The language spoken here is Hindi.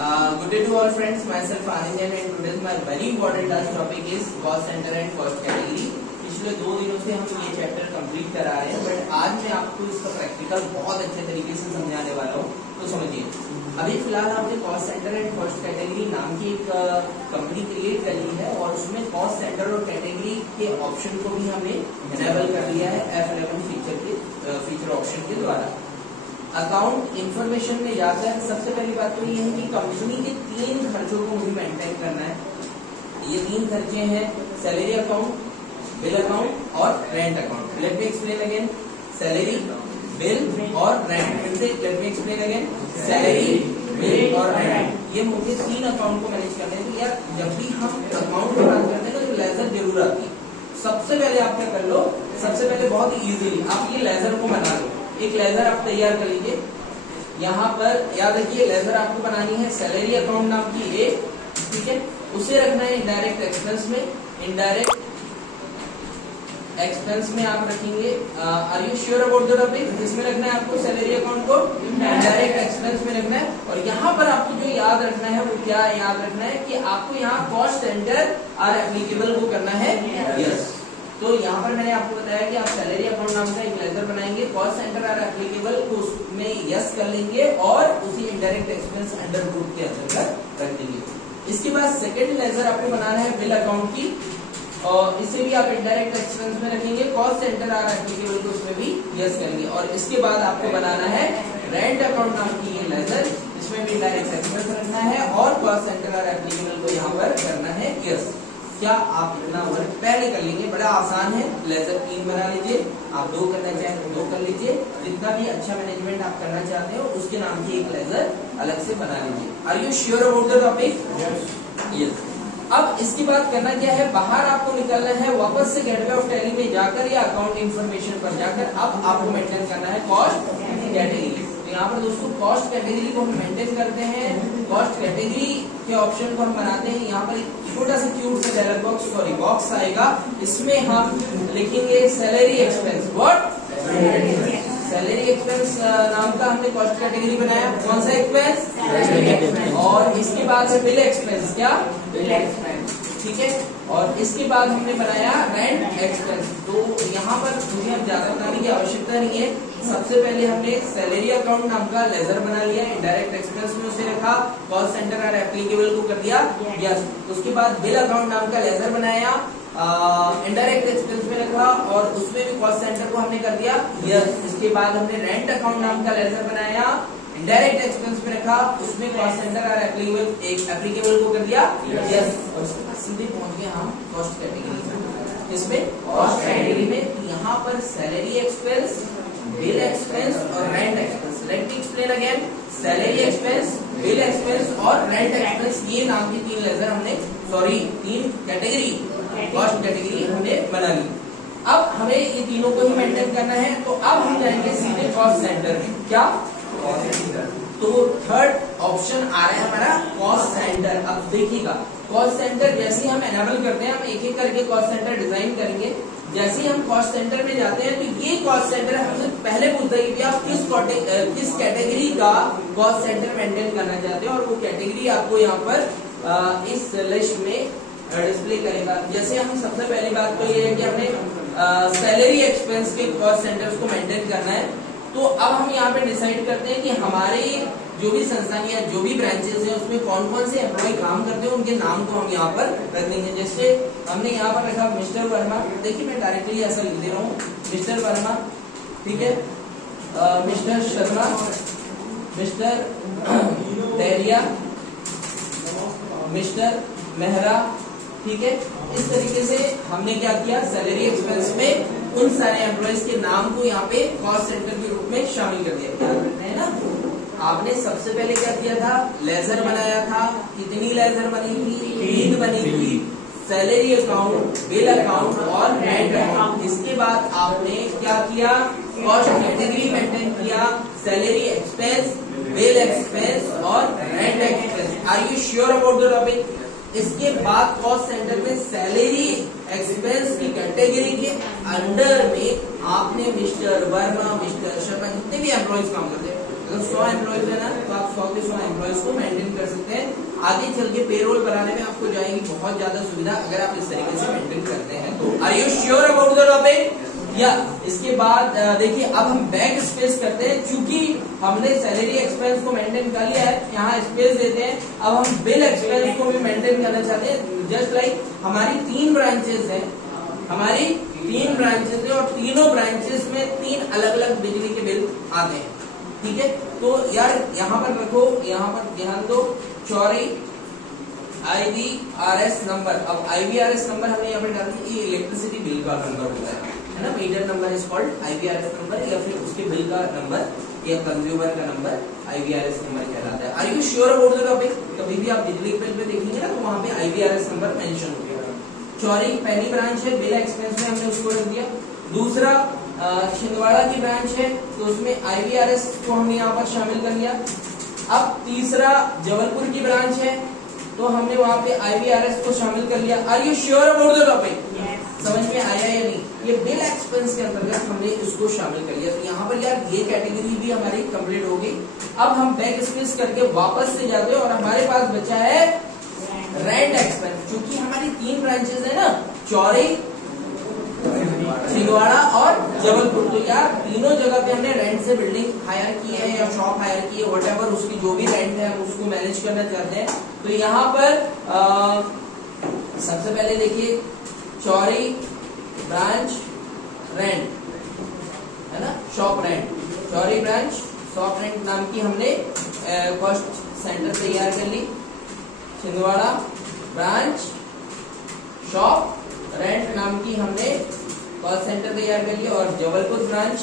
Good day to all friends. Myself Anindyan and today's my very important last topic is cost center and cost category. पिछले 2 दिनों से हम ये चैप्टर कंप्लीट करा रहे हैं, बट आज मैं आपको इसका प्रैक्टिकल बहुत अच्छे तरीके से समझाने वाला हूँ. तो समझिए, अभी फिलहाल हमने cost centre and cost category नाम की एक कंपनी क्रिएट कर ली है और उसमें कॉस्ट सेंटर और कैटेगरी के ऑप्शन को भी हमने इनेबल कर लिया है F11 फीचर ऑप्शन के द्वारा. अकाउंट इंफॉर्मेशन में जाकर सबसे पहली बात तो ये है कि कंपनी के 3 खर्चों को मुझे मेंटेन करना है. ये 3 खर्चे हैं: सैलरी अकाउंट, बिल अकाउंट और rent account. Let me explain again. Salary, bill और रेंट. फिर से let me explain again. Salary, bill और रेंट. ये मुझे 3 अकाउंट को मैनेज करने हैं. तो यार जब भी हम अकाउंट की बात करते हैं तो लेजर जरूर आती है. सबसे पहले आप क्या कर लो, सबसे पहले बहुत इजीली आप ये लेजर को बना लो. एक लेजर आप तैयार कर लीजिए. यहाँ पर याद रखिए, लेजर आपको बनानी है सैलरी अकाउंट नाम की ए, ठीक है. उसे रखना है इनडायरेक्ट एक्सपेंस में. इनडायरेक्ट एक्सपेंस में आप रखेंगे. Are you sure about the topic? जिसमें रखना है आपको सैलरी अकाउंट को इनडायरेक्ट एक्सपेंस में रखना है. और यहाँ पर आपको जो याद रखना है वो क्या याद रखना है कि आपको यहाँ कॉस्ट सेंटर आर एप्लीकेबल को करना है. यस. तो यहाँ पर मैंने आपको बताया कि आप सैलरी अकाउंट नाम का एक लेजर बनाएंगे, कॉस्ट सेंटर आर एप्लीकेबल को उसमें यस कर लेंगे और उसी इनडायरेक्ट एक्सपेंस अंडर ग्रुप के अंदर रख देंगे. इसके बाद सेकंड लेजर आपको बनाना है बिल अकाउंट की, और इसे भी आप इनडायरेक्ट एक्सपेंस में रखेंगे. कॉस्ट सेंटर आर एप्लीकेबल को उसमें भी यस करेंगे. और इसके बाद आपको बनाना है रेंट अकाउंट नाम की ये लेजर, इसमें भी इनडायरेक्ट एक्सपेंस रखना है और कॉस्ट सेंटर आर एप्लीकेबल को यहाँ पर करना है यस. क्या आप इतना वर्क पहले कर लेंगे? बड़ा आसान है. लेजर 3 बना लीजिए. आप 2 करना चाहें तो 2 कर लीजिए. जितना भी अच्छा मैनेजमेंट आप करना चाहते हो उसके नाम की एक लेजर अलग से बना लीजिए. Are you sure about the topic? Yes. अब इसकी बात करना क्या है, बाहर आपको निकलना है, वापस से गेटवे ऑफ टैली में जाकर या अकाउंट इंफॉर्मेशन पर जाकर अब आपको मेंटेन करना है कॉस्ट कैटेगरी. तो यहाँ पर दोस्तों कॉस्ट कैटेगरी को हम मेंटेन करते हैं. कॉस्ट कैटेगरी के ऑप्शन को हम बनाते हैं. यहाँ पर एक छोटा सा क्यूट सा डायलॉग बॉक्स आएगा. इसमें हम लिखेंगे salary expense. What? Salary expense नाम का हमने कॉस्ट कैटेगरी बनाया. कौन सा एक्सपेंस? और इसके बाद है बिल एक्सपेंस. क्या? Bill expense. ठीक है. और इसके बाद हमने बनाया रेंट एक्सपेंस. तो यहाँ पर मुझे अब ज्यादा बनाने की आवश्यकता नहीं है. सबसे पहले हमने सैलरी अकाउंट नाम का लेजर बना लिया, इनडायरेक्ट एक्सपेंस में उसे रखा, कॉस्ट सेंटर और एप्लीकेबल को कर दिया यस. उसके बाद बिल अकाउंट नाम का लेजर बनाया, इनडायरेक्ट एक्सपेंस में रखा और उसमें भी कॉस्ट सेंटर को हमने कर दिया यस. इसके बाद हमने रेंट अकाउंट नाम का लेजर बनाया, इनडायरेक्ट एक्सपेंस में रखा, उसमें कॉस्ट सेंटर और एप्लीकेबल को कर दिया यस. और सीधे पहुंच गए हम कॉस्ट कैटेगरी में. इसमें कॉस्ट कैटेगरी में यहाँ पर सैलरी एक्सपेंस, बिल एक्सपेंस और rent expense. Let me explain again. Salary expense, bill expense और रेंट एक्सपेंस, ये नाम की 3 लेजर हमने 3 कैटेगरी कॉस्ट कैटेगरी हमने बना ली. अब हमें ये तीनों को ही मेंटेन करना है. तो अब हम जाएंगे सीधे कॉस्ट सेंटर में. क्या? तो थर्ड ऑप्शन आ रहा है हमारा कॉस्ट सेंटर. अब देखिएगा, कॉस्ट सेंटर जैसे हम एनेबल करते हैं, हम एक एक करके कॉस्ट सेंटर डिजाइन करेंगे. जैसे ही हम कॉस्ट सेंटर में जाते हैं तो ये कॉस्ट सेंटर हमसे पहले पूछता है कि आप किस कैटेगरी का कॉस्ट सेंटर मेंटेन करना चाहते हैं, और वो कैटेगरी आपको यहाँ पर इस लिस्ट में डिस्प्ले करेगा. जैसे हम सबसे पहली बात तो ये है कि हमने सैलरी एक्सपेंस के कॉस्ट सेंटर्स को मेंटेन करना है. तो अब हम यहाँ पे डिसाइड करते हैं कि हमारे जो भी संस्थान या जो भी ब्रांचेस हैं उसमें कौन कौन से एम्प्लॉय काम करते हैं, उनके नाम को हम यहाँ पर रख देंगे. जैसे हमने यहाँ पर रखा मिस्टर वर्मा. देखिए मैं डायरेक्टली ऐसा लिख दे रहा हूँ, मिस्टर वर्मा. ठीक है. Mister Sharma, mister dahlia, mister Mehra. ठीक है. इस तरीके से हमने क्या किया, सैलरी एक्सपेंस में उन सारे एम्प्लॉयज के नाम को यहाँ पे कॉस्ट सेंटर के रूप में शामिल कर दिया. याद रखना है ना. आपने सबसे पहले क्या किया था, लेजर बनाया था. कितनी लेजर बनी थी? 3 बनी थी. सैलरी अकाउंट, बिल अकाउंट और रेंट अकाउंट. इसके बाद आपने क्या किया, कॉस्ट कैटेगरी मेंटेन किया, सैलरी एक्सपेंस, बिल एक्सपेंस और rent expense. Are you sure about the topic? इसके बाद कॉस्ट सेंटर में सैलरी एक्सपेंस की कैटेगरी के अंडर में आपने मिस्टर वर्मा, मिस्टर शर्मा, जितने भी एम्प्लॉयज काम करते हैं अगर 100 एम्प्लॉयज है ना तो आप 100 के 100 एम्प्लॉयज को मेंटेन कर सकते हैं। आगे चल के पेरोल बनाने में आपको जाएगी बहुत ज्यादा सुविधा अगर आप इस तरीके से मेंटेन करते हैं तो। Are you sure about the topic? या इसके बाद देखिए अब हम बैक स्पेस करते हैं। क्योंकि हमने सैलरी एक्सपेंस को मेंटेन कर लिया है, यहाँ स्पेस देते हैं। अब हम बिल एक्सपेंस को भी मेंटेन करना चाहते हैं। जस्ट लाइक हमारी 3 ब्रांचेस हैं, हमारी 3 ब्रांचेस है और तीनों ब्रांचेस में 3 अलग अलग बिजली के बिल आते हैं। ठीक है, तो यार यहाँ पर रखो, यहाँ पर ध्यान दो, चौरी IVRS नंबर। अब IVRS नंबर हमने यहाँ पर डाल दिया, ये इलेक्ट्रिसिटी बिल का नंबर होता है ना, meter number is called IVRS number, या फिर उसके बिल का नंबर या कंज्यूमर का नंबर IVRS नंबर कहलाता है। Are you sure about the topic? कभी भी आप बिजली बिल पे देखेंगे ना तो वहाँ पे IVRS नंबर मेंशन होगा। चौरी पहली ब्रांच है, बिल एक्सपेंस में हमने उसको रख दिया। दूसरा छिंदवाड़ा की ब्रांच है तो उसमें IVRS को हमने यहाँ पर शामिल कर लिया। अब तीसरा जबलपुर की ब्रांच है तो हमने वहाँ पे IVRS को शामिल कर लिया। Are you sure about the topic? समझ में आया या नहीं? ये बिल एक्सपेंस के अंतर्गत हमने इसको शामिल कर लिया। तो यहाँ पर यार ये कैटेगरी भी हमारी कंप्लीट होगी। अब हम बैक स्पेस करके वापस से जाते हैं और हमारे पास बचा है रेंट एक्सपेंस। क्योंकि हमारी 3 ब्रांचेस है ना, चौरी, छिंदवाड़ा और जबलपुर, तो यार तीनों जगह पे हमने रेंट से बिल्डिंग हायर की है या शॉप हायर की है, व्हाटएवर उसकी जो भी रेंट है हम उसको मैनेज करना चाहते हैं। तो यहाँ पर सबसे पहले देखिए चौरी ब्रांच रेंट है ना, shop rent, Chauri branch shop rent नाम की हमने कॉस्ट सेंटर तैयार कर ली। छिंदवाड़ा ब्रांच शॉप रेंट नाम की हमने कॉस्ट सेंटर तैयार कर लिया और जबलपुर ब्रांच